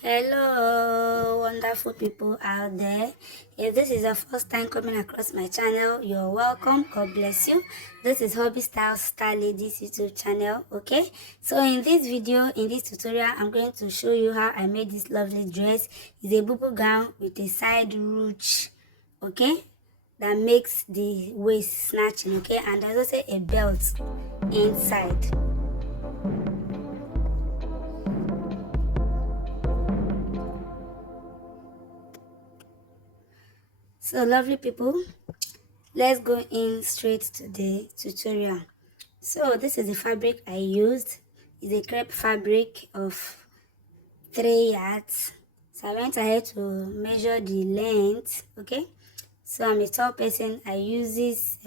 Hello, wonderful people out there. If this is your first time coming across my channel, you're welcome. God bless you. This is Hobby Style Star Ladies YouTube channel. Okay, so in this video, in this tutorial, I'm going to show you how I made this lovely dress. It's a bubu gown with a side ruche, okay, that makes the waist snatching, okay, and there's also a belt inside. So lovely people, let's go in straight to the tutorial. So this is the fabric I used. It's a crepe fabric of 3 yards. So I went ahead to measure the length. Okay, so I'm a tall person. I use this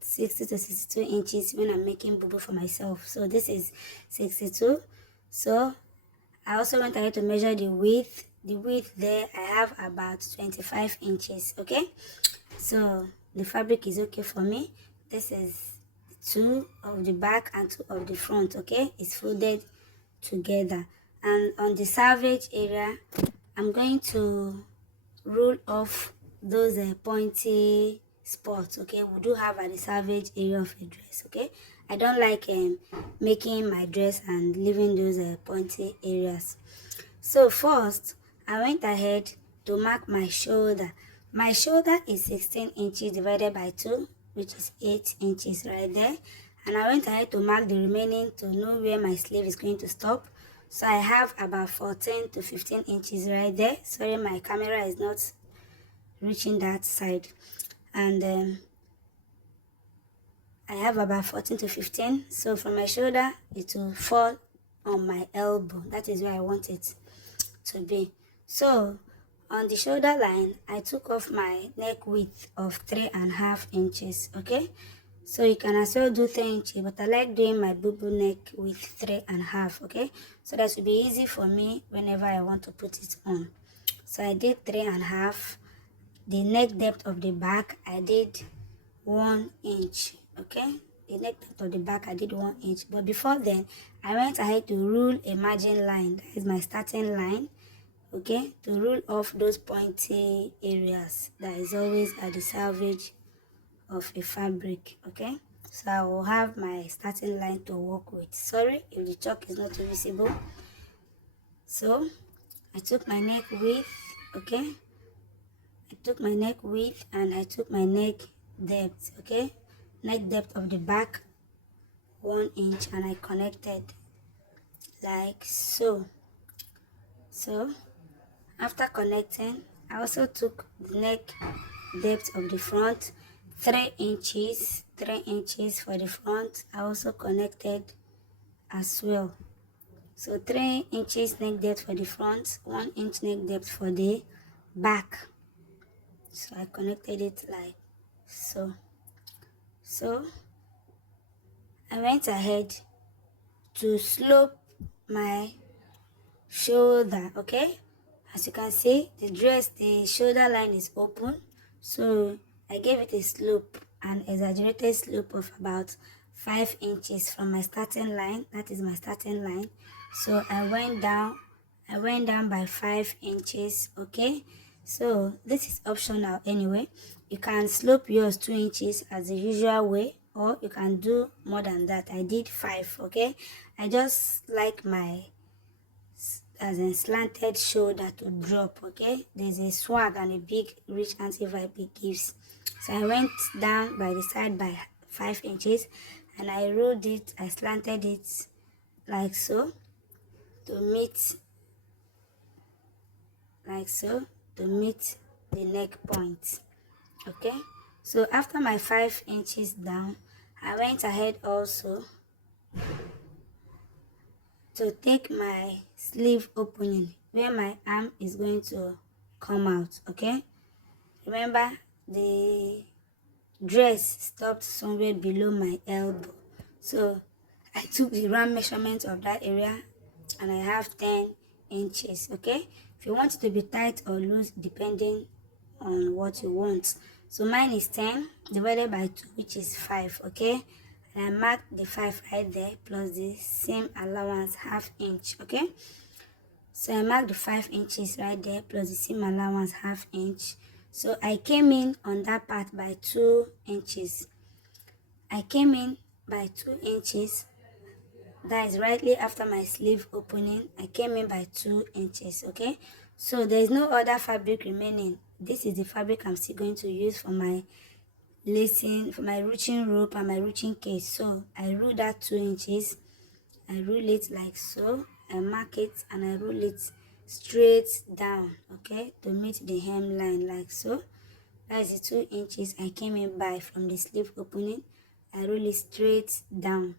60 to 62 inches when I'm making bubu for myself. So this is 62. So I also went ahead to measure the width. The width there I have about 25 inches. Okay, so the fabric is okay for me. This is 2 of the back and 2 of the front. Okay, it's folded together, and on the selvage area I'm going to roll off those pointy spots. Okay, we do have at the selvage area of a dress. Okay, I don't like making my dress and leaving those pointy areas. So first, I went ahead to mark my shoulder. My shoulder is 16 inches divided by 2, which is 8 inches right there. And I went ahead to mark the remaining to know where my sleeve is going to stop. So I have about 14 to 15 inches right there. Sorry, my camera is not reaching that side. And I have about 14 to 15. So from my shoulder, it will fall on my elbow. That is where I want it to be. So on the shoulder line, I took off my neck width of 3.5 inches. Okay, so you can as well do 3 inches, but I like doing my bubu neck with 3.5. Okay, so that will be easy for me whenever I want to put it on. So I did 3.5. The neck depth of the back, I did 1 inch. Okay, the neck depth of the back, I did 1 inch. But before then, I went ahead to rule a margin line. That is my starting line. Okay, to rule off those pointy areas that is always at the selvage of a fabric. Okay, so I will have my starting line to work with. Sorry if the chalk is not visible. So I took my neck width. Okay, I took my neck width and I took my neck depth. Okay, neck depth of the back 1 inch, and I connected like so. After connecting, I also took the neck depth of the front 3 inches, 3 inches for the front. I also connected as well. So 3 inches neck depth for the front, 1 inch neck depth for the back. So I connected it like so. So I went ahead to slope my shoulder. Okay, as you can see, the shoulder line is open, so I gave it a slope, an exaggerated slope of about 5 inches from my starting line. That is my starting line. So I went down by 5 inches. Okay, so this is optional anyway. You can slope yours 2 inches as the usual way, or you can do more than that. I did 5. Okay, I just like my as a slanted shoulder to drop. Okay, there's a swag and a big rich anti-vibe it gives. So I went down by the side by 5 inches, and I rolled it, I slanted it like so to meet the neck point. Okay, so after my 5 inches down, I went ahead also to take my sleeve opening where my arm is going to come out. Okay, remember the dress stopped somewhere below my elbow, so I took the round measurement of that area and I have 10 inches. Okay, if you want it to be tight or loose depending on what you want. So mine is 10 divided by 2, which is 5. Okay, and I marked the 5 right there plus the same allowance ½ inch. Okay, So I marked the 5 inches right there plus the seam allowance ½ inch. So I came in on that part by 2 inches. I came in by 2 inches. That is rightly after my sleeve opening. I came in by 2 inches. Okay, so there is no other fabric remaining. This is the fabric I'm still going to use for my lacing, for my ruching rope and my ruching case. So I rule that 2 inches. I rule it like so. I mark it and I rule it straight down, okay, to meet the hemline like so. That is the 2 inches I came in by from the sleeve opening. I roll it straight down,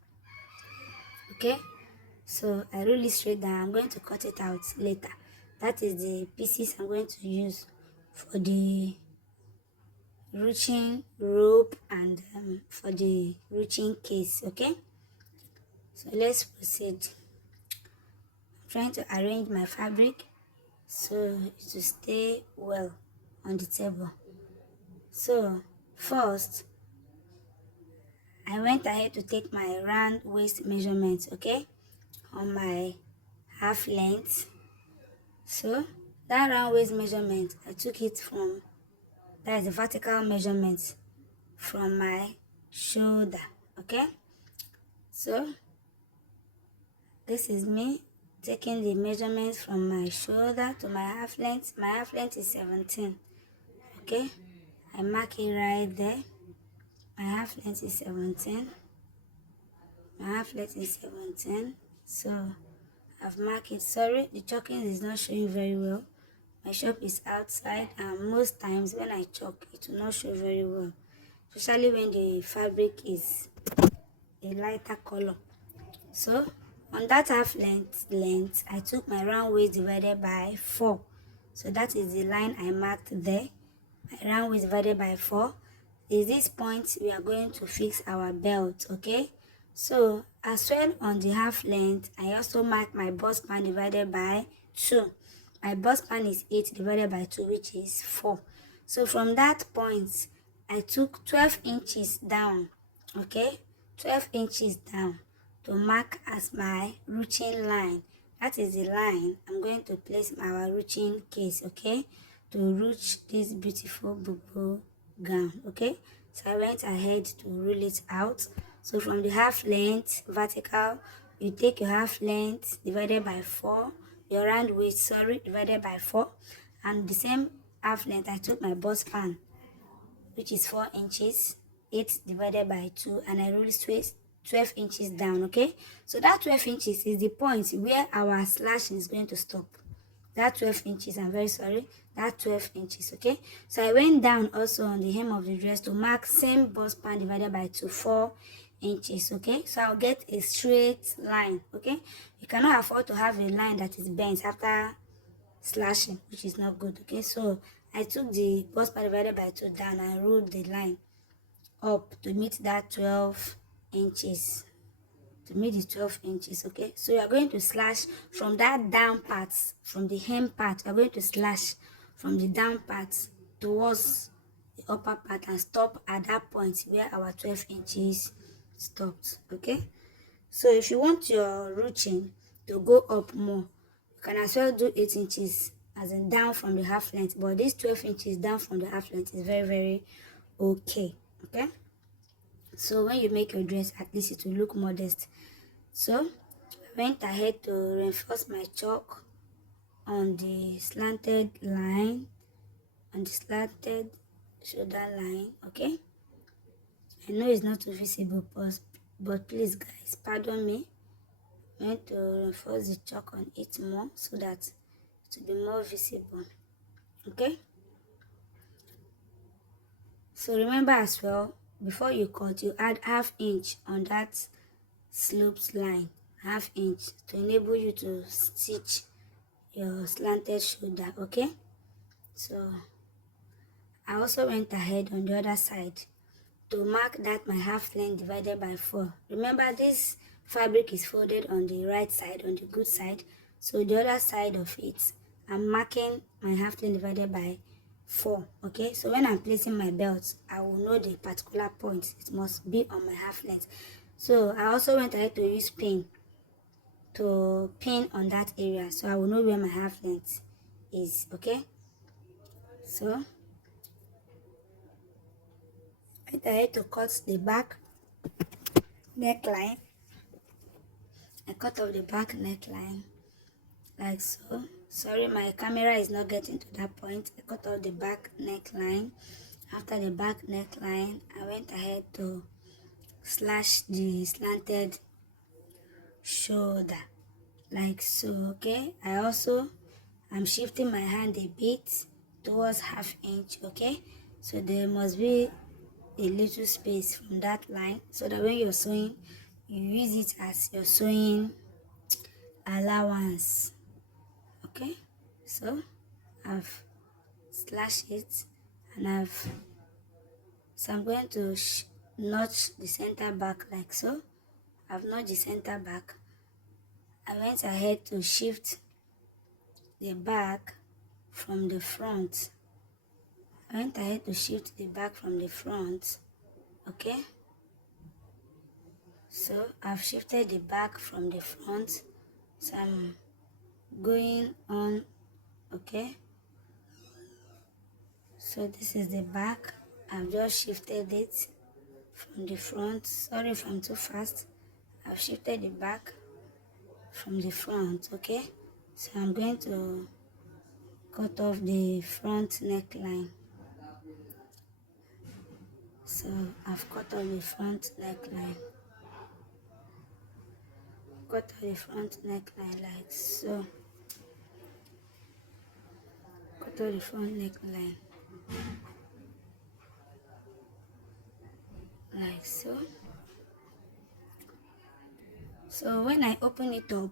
okay. So I roll it straight down. I'm going to cut it out later. That is the pieces I'm going to use for the ruching rope and for the ruching case, okay. So let's proceed. I'm trying to arrange my fabric so to stay well on the table. So first I went ahead to take my round waist measurement, okay, on my half length. So that round waist measurement, I took it from, that is the vertical measurement from my shoulder, okay. So this is me taking the measurements from my shoulder to my half length. My half length is 17, okay. I mark it right there. My half length is 17. My half length is 17. So I've marked it. Sorry, the chalking is not showing very well. My shop is outside and most times when I chalk, it will not show very well, especially when the fabric is a lighter color. So on that half length, I took my round waist divided by 4. So that is the line I marked there. My round waist divided by 4 is this point we are going to fix our belt, okay. So as well on the half length, I also mark my bust span divided by 2. My bust span is 8 divided by 2, which is 4. So from that point, I took 12 inches down, okay, 12 inches down to mark as my ruching line. That is the line I'm going to place our ruching case, okay, to ruch this beautiful bubu gown, okay. So I went ahead to rule it out. So from the half length vertical, you take your half length divided by 4, your round waist, sorry, divided by 4, and the same half length I took my bust span, which is 4 inches, 8 divided by 2, and I roll straight 12 inches down, okay. So that 12 inches is the point where our slashing is going to stop. That 12 inches, I'm very sorry, that 12 inches, okay. So I went down also on the hem of the dress to mark same bust span divided by 2, 4 inches, okay. So I'll get a straight line, okay. You cannot afford to have a line that is bent after slashing, which is not good, okay. So I took the bust span divided by 2 down and ruled the line up to meet that 12 inches, to meet the 12 inches, okay. So you are going to slash from that down part, from the hem part, you are going to slash from the down part towards the upper part and stop at that point where our 12 inches stopped, okay. So if you want your ruching to go up more, you can as well do 8 inches as in down from the half length, but this 12 inches down from the half length is very, very okay, okay. So when you make your dress, at least it will look modest. So I went ahead to reinforce my chalk on the slanted line, on the slanted shoulder line, okay. I know it's not too visible, but please guys, pardon me. I'm going to reinforce the chalk on it more so that it will be more visible, okay. So remember as well, before you cut, you add ½ inch on that slopes line, ½ inch, to enable you to stitch your slanted shoulder, okay. So I also went ahead on the other side to mark that my half length divided by 4. Remember, this fabric is folded on the right side, on the good side. So the other side of it, I'm marking my half length divided by 4, okay. So when I'm placing my belt, I will know the particular point. It must be on my half length. So I also went ahead to use pin to pin on that area, so I will know where my half length is. Okay, so I had to cut the back neckline. I cut off the back neckline like so. Sorry, my camera is not getting to that point. I cut off the back neckline. After the back neckline, I went ahead to slash the slanted shoulder like so. Okay, I'm shifting my hand a bit towards half inch. Okay, so there must be a little space from that line, so that when you're sewing, you use it as your sewing allowance. Okay, so I've slashed it, and I'm going to notch the center back like so. I've notched the center back. I went ahead to shift the back from the front. Okay, so I've shifted the back from the front, so I'm going on. Okay, so this is the back. I've just shifted it from the front. Sorry if I'm too fast. I've shifted the back from the front. Okay, so I'm going to cut off the front neckline. So I've cut off the front neckline. Cut off the front neckline like so. Cut off the front neckline like so. So when I open it up,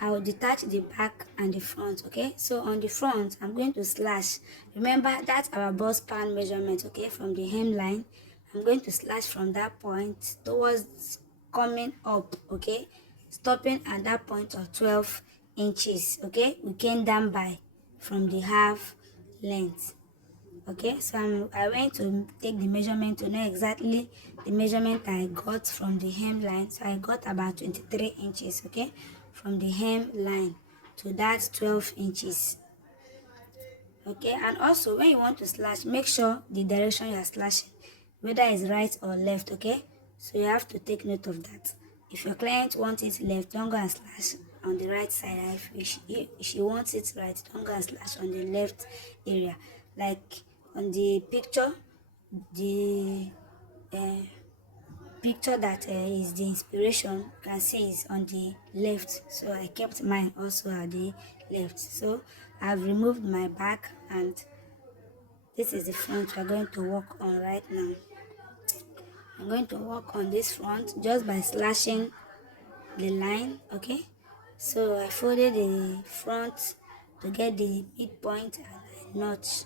I will detach the back and the front. Okay, so on the front, I'm going to slash. Remember, that's our bust span measurement. Okay, from the hemline, I'm going to slash from that point towards coming up. Okay, stopping at that point of 12 inches. Okay, we came down by from the half length. Okay, so I went to take the measurement to know exactly the measurement I got from the hemline. So I got about 23 inches. Okay, from the hemline to that 12 inches. Okay, and also when you want to slash, make sure the direction you are slashing, whether it's right or left. Okay, so you have to take note of that. If your client wants it left, don't go and slash on the right side. If she wants it right, don't go and slash on the left area. Like on the picture, the uh, picture that is the inspiration, you can see is on the left, so I kept mine also at the left. So I've removed my back, and this is the front we're going to work on right now. I'm going to work on this front just by slashing the line. Okay, so I folded the front to get the midpoint, and I notch.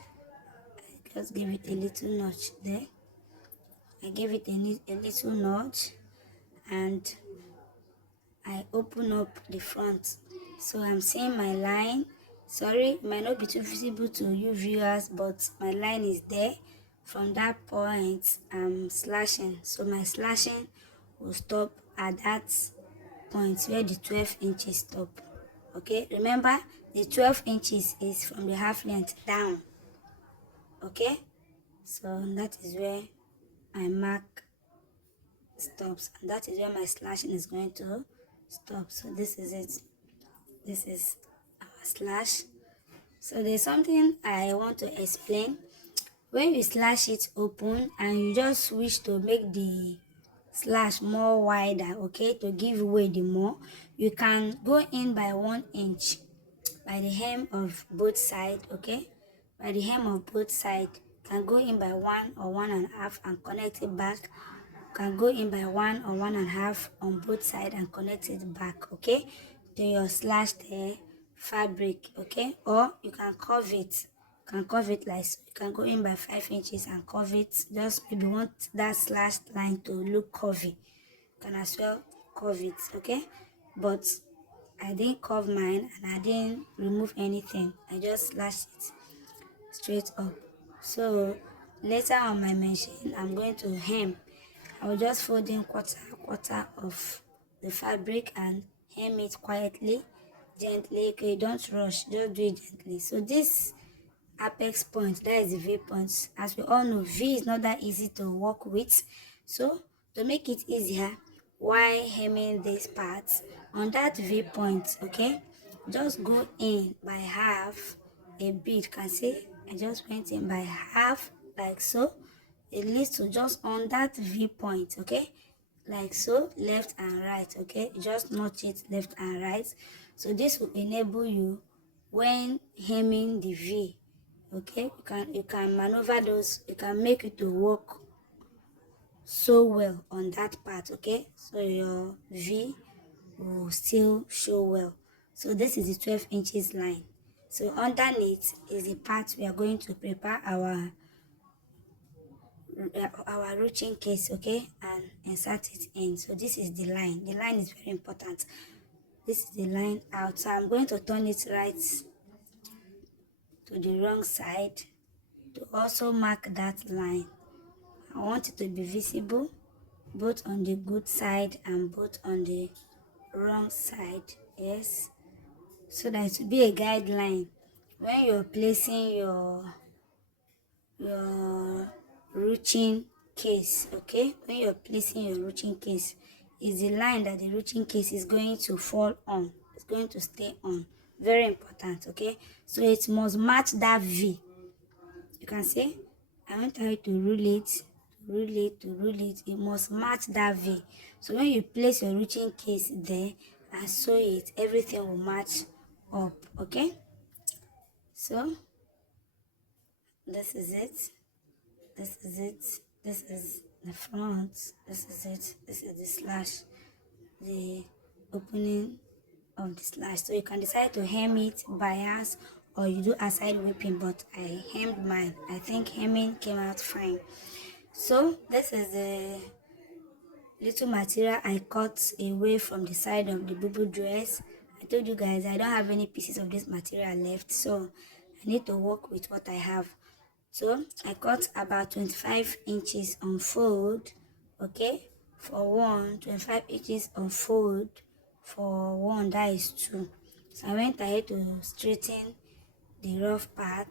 I just give it a little notch there. I gave it a little notch, and I open up the front, so I'm seeing my line. Sorry, it might not be too visible to you viewers, but my line is there. From that point, I'm slashing, so my slashing will stop at that point where the 12 inches stop. Okay, remember the 12 inches is from the half length down. Okay, so that is where I mark stops, and that is where my slashing is going to stop. So this is it. This is our slash. So there's something I want to explain. When you slash it open and you just wish to make the slash more wider, okay, to give away the more, you can go in by 1 inch by the hem of both sides. Okay, by the hem of both sides, can go in by 1 or 1.5 and connect it back. Can go in by 1 or 1.5 on both sides and connect it back. Okay, to your slashed fabric. Okay, or you can curve it. Like so. You can go in by 5 inches and curve it. Just maybe want that slashed line to look curvy, you can as well curve it. Okay, but I didn't curve mine, and I didn't remove anything. I just slashed it straight up. So later on my machine, I'm going to hem. I will just fold in quarter of the fabric and hem it quietly, gently. Okay, don't rush, just do it gently. So this apex point, that is the V point. As we all know, V is not that easy to work with. So to make it easier, while hemming this part, on that V point, okay, just go in by half a bead. Can see I just went in by half, like so. It leads to just on that V point, okay, like so, left and right. Okay, just notch it left and right. So this will enable you when hemming the V. Okay, you can maneuver those, you can make it to work so well on that part. Okay, so your V will still show well. So this is the 12 inches line. So underneath is the part we are going to prepare our ruching case, okay, and insert it in. So this is the line. The line is very important. This is the line out. So I'm going to turn it right to the wrong side to also mark that line. I want it to be visible both on the good side and both on the wrong side. Yes, so that it will be a guideline when you're placing your ruching case. Okay, when you're placing your ruching case, is the line that the ruching case is going to fall on, it's going to stay on. Very important. Okay, so it must match that V. You can see I want you to rule it, it must match that V. So when you place your ruching case there and sew it, everything will match up. Okay, so this is it, this is it, this is the front, this is it, this is the slash, the opening of the slash. So you can decide to hem it bias or you do a side whipping, but I hemmed mine. I think hemming came out fine. So this is the little material I cut away from the side of the bubu dress. I told you guys I don't have any pieces of this material left, so I need to work with what I have. So I cut about 25 inches on fold, okay, for one, 25 inches on fold for one, that is two. So I went ahead to straighten the rough part,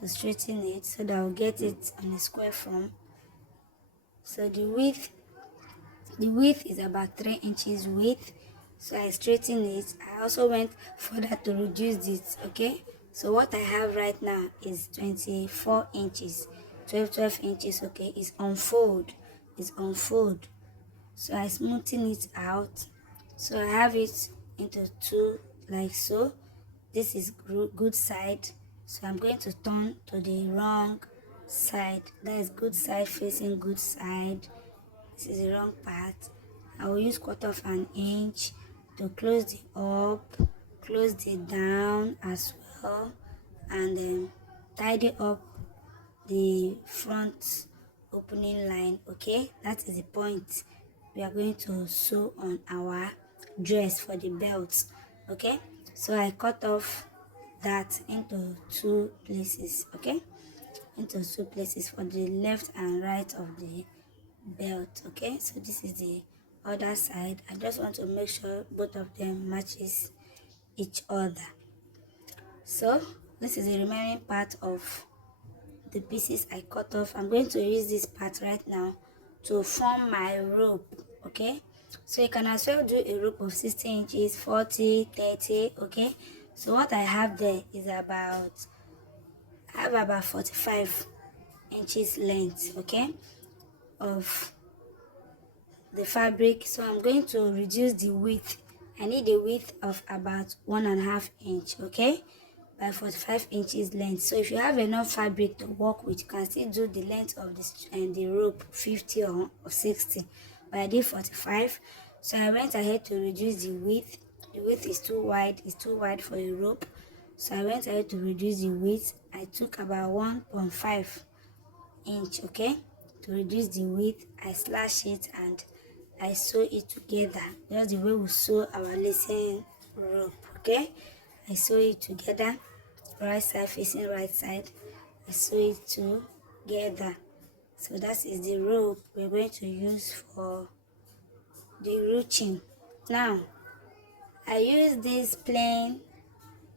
to straighten it so that I'll get it on a square form. So the width is about 3 inches width, so I straighten it. I also went further to reduce it. Okay, so what I have right now is 24 inches, 12 inches. Okay, it's on fold, so I smoothen it out. So I have it into two, like so. This is good side, so I'm going to turn to the wrong side. That is good side facing good side. This is the wrong part. I will use 1/4 inch to close the up, close the down as well, and then tidy up the front opening line. Okay, that is the point we are going to sew on our dress for the belt. Okay, so I cut off that into two places. Okay, into two places for the left and right of the belt. Okay, so this is the other side. I just want to make sure both of them matches each other. So this is the remaining part of the pieces I cut off. I'm going to use this part right now to form my rope. Okay, so you can as well do a rope of 60 inches, 40, 30. Okay, so what I have there is I have about 45 inches length, okay, of the fabric. So I'm going to reduce the width. I need a width of about 1.5 inch, okay, by 45 inches length. So if you have enough fabric to work with, you can still do the length of this and the rope 50 or 60, but I did 45. So I went ahead to reduce the width. The width is too wide, it's too wide for a rope, so I went ahead to reduce the width. I took about 1.5 inch, okay, to reduce the width. I slash it and I sew it together, just the way we sew our lacing rope. Okay, I sew it together, right side facing right side. I sew it together. So that is the rope we're going to use for the ruching. Now I use this plain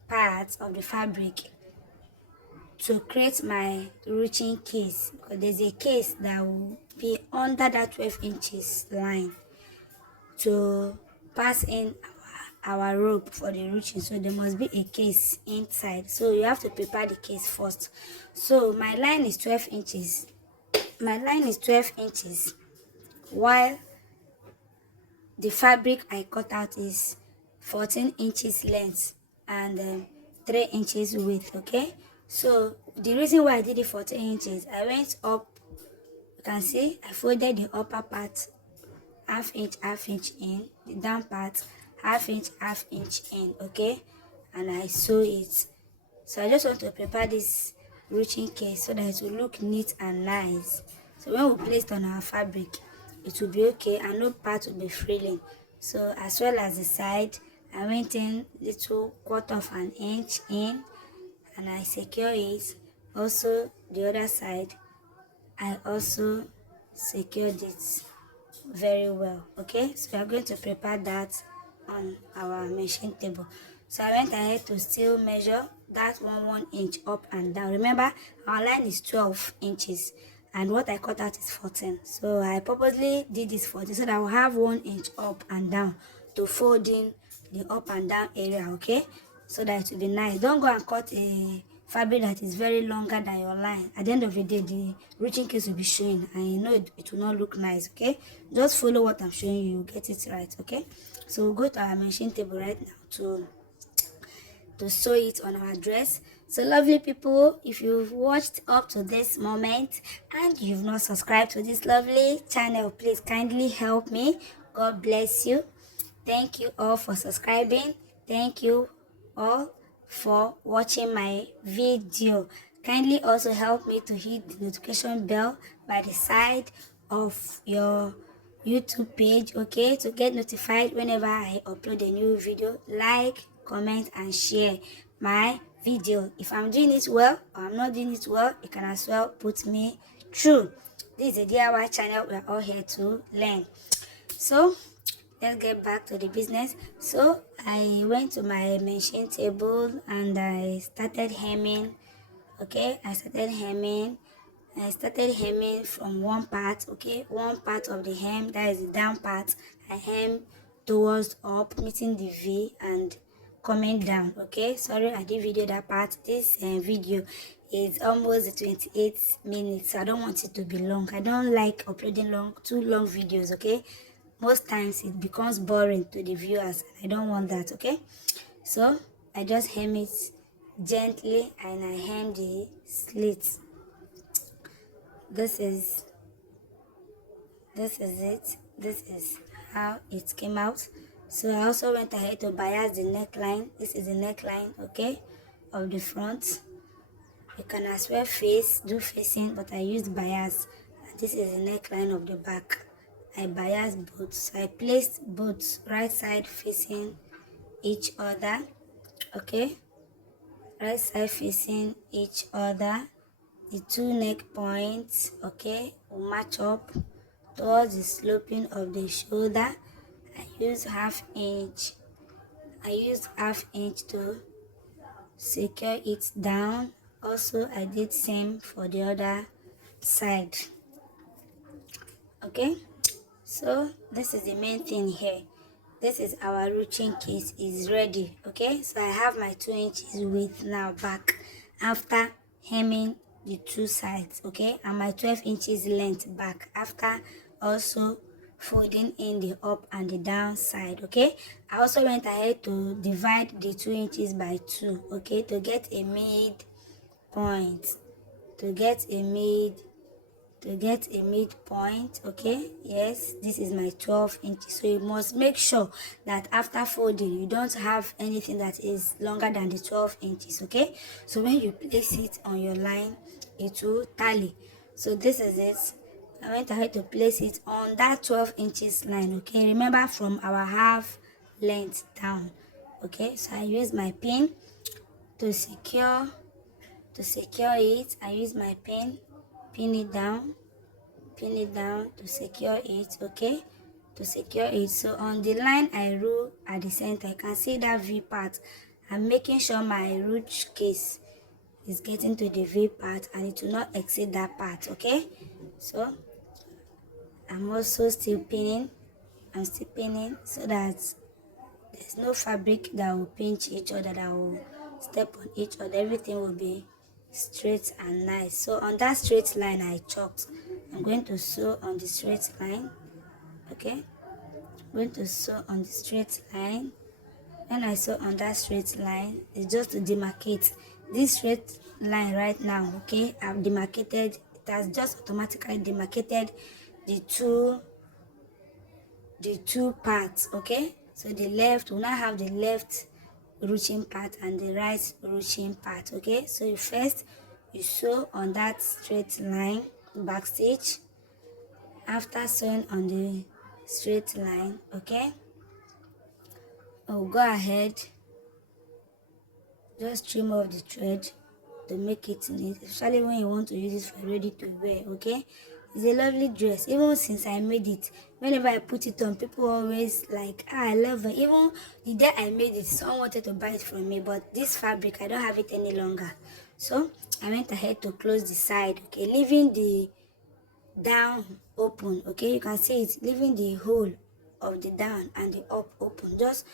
part of the fabric to create my ruching case, because there's a case that will be under that 12 inches line to pass in our rope for the ruching. So there must be a case inside, so you have to prepare the case first. So my line is 12 inches. My line is 12 inches, while the fabric I cut out is 14 inches length and 3 inches width. Okay, so the reason why I did it 14 inches, I went up. You can see I folded the upper part half inch in, the down part half inch in. Okay, and I sew it. So I just want to prepare this ruching case so that it will look neat and nice. So when we place it on our fabric, it will be okay and no part will be frilling. So as well as the side, I went in little quarter of an inch in and I secure it. Also the other side, I also secured it very well. Okay, so we are going to prepare that on our machine table. So I went ahead to still measure that 1 inch up and down. Remember, our line is 12 inches and what I cut out is 14. So I purposely did this 14 so that I will have 1 inch up and down to fold in the up and down area. Okay, so that it will be nice. Don't go and cut a fabric that is very longer than your line. At the end of the day, the reaching case will be showing and you know it will not look nice. Okay, just follow what I'm showing you, get it right. Okay, so we'll go to our machine table right now to sew it on our dress. So lovely people, if you've watched up to this moment and you've not subscribed to this lovely channel, please kindly help me. God bless you. Thank you all for subscribing. Thank you all for watching my video. Kindly also help me to hit the notification bell by the side of your YouTube page, okay, to get notified whenever I upload a new video. Like, comment and share my video. If I'm doing it well or I'm not doing it well, you can as well put me through. This is a DIY channel. We're all here to learn. So let's get back to the business. So I went to my machine table and I started hemming. Okay, I started hemming from one part. Okay, one part of the hem, that is the down part, I hem towards up, meeting the V and coming down. Okay, sorry I did video that part. This video is almost 28 minutes, so I don't want it to be long. I don't like uploading too long videos. Okay, most times it becomes boring to the viewers and I don't want that. Okay, so I just hem it gently and I hem the slits. This is it. This is how it came out. So I also went ahead to bias the neckline. This is the neckline, okay, of the front. You can as well do facing, but I used bias. This is the neckline of the back. I biased both. So I placed both right side facing each other, okay, right side facing each other. The two neck points, okay, will match up towards the sloping of the shoulder. I used half inch to secure it down. Also I did same for the other side. Okay, so this is the main thing here. This is our ruching case is ready. Okay, so I have my 2 inches width now back after hemming the two sides, okay, and my 12 inches length back after also folding in the up and the down side. Okay, I also went ahead to divide the 2 inches by 2, okay, to get a midpoint, midpoint. Okay, yes, this is my 12 inches. So you must make sure that after folding you don't have anything that is longer than the 12 inches. Okay, so when you place it on your line it will tally. So this is it. I went ahead to place it on that 12 inches line. Okay, remember from our half length down. Okay, so I use my pin to secure it. I use my pin it down to secure it, okay, to secure it. So on the line I rule at the center, you can see that V part. I'm making sure my ruched case is getting to the V part and it will not exceed that part. Okay, so I'm also still pinning. I'm still pinning so that there's no fabric that will pinch each other, that will step on each other. Everything will be straight and nice. So on that straight line I chalked, I'm going to sew on the straight line. Okay, I'm going to sew on the straight line. When I sew on that straight line, it's just to demarcate this straight line right now. Okay, I've demarcated, it has just automatically demarcated the two parts. Okay, so the left will now have the left ruching part and the right ruching part. Okay, so you sew on that straight line back stitch. After sewing on the straight line, okay, I'll go ahead, just trim off the thread to make it neat, especially when you want to use it for ready to wear. Okay, it's a lovely dress. Even since I made it, whenever I put it on, people always like, I love it. Even the day I made it, someone wanted to buy it from me, but this fabric, I don't have it any longer. So I went ahead to close the side, okay, leaving the down open. Okay, you can see it, leaving the hole of the down and the up open. Just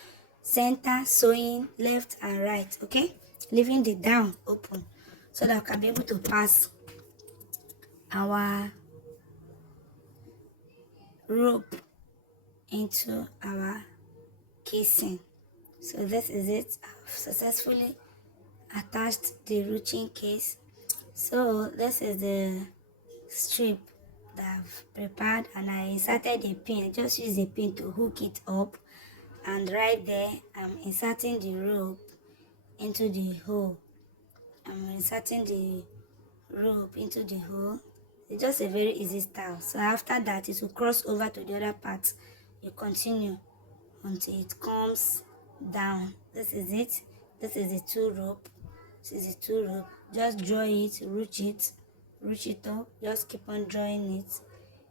center sewing left and right. Okay, leaving the down open so that I can be able to pass our rope into our casing. So this is it. I've successfully attached the ruching case. So this is the strip that I've prepared, and I inserted a pin. I just use a pin to hook it up, and right there I'm inserting the rope into the hole. I'm inserting the rope into the hole. It's just a very easy style. So after that, it will cross over to the other part. You continue until it comes down. This is it. This is the two rope. This is the two rope. Just draw it, ruch it up. Just keep on drawing it.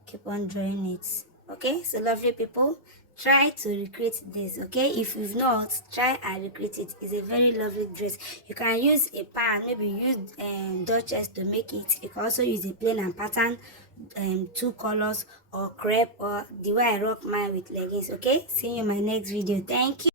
Keep on drawing it. Okay, so lovely people, try to recreate this. Okay, if you've not, try and recreate it. It's a very lovely dress. You can use a pan, maybe use duchess to make it. You can also use a plain and pattern, two colors, or crepe, or the way I rock mine with leggings. Okay, see you in my next video. Thank you.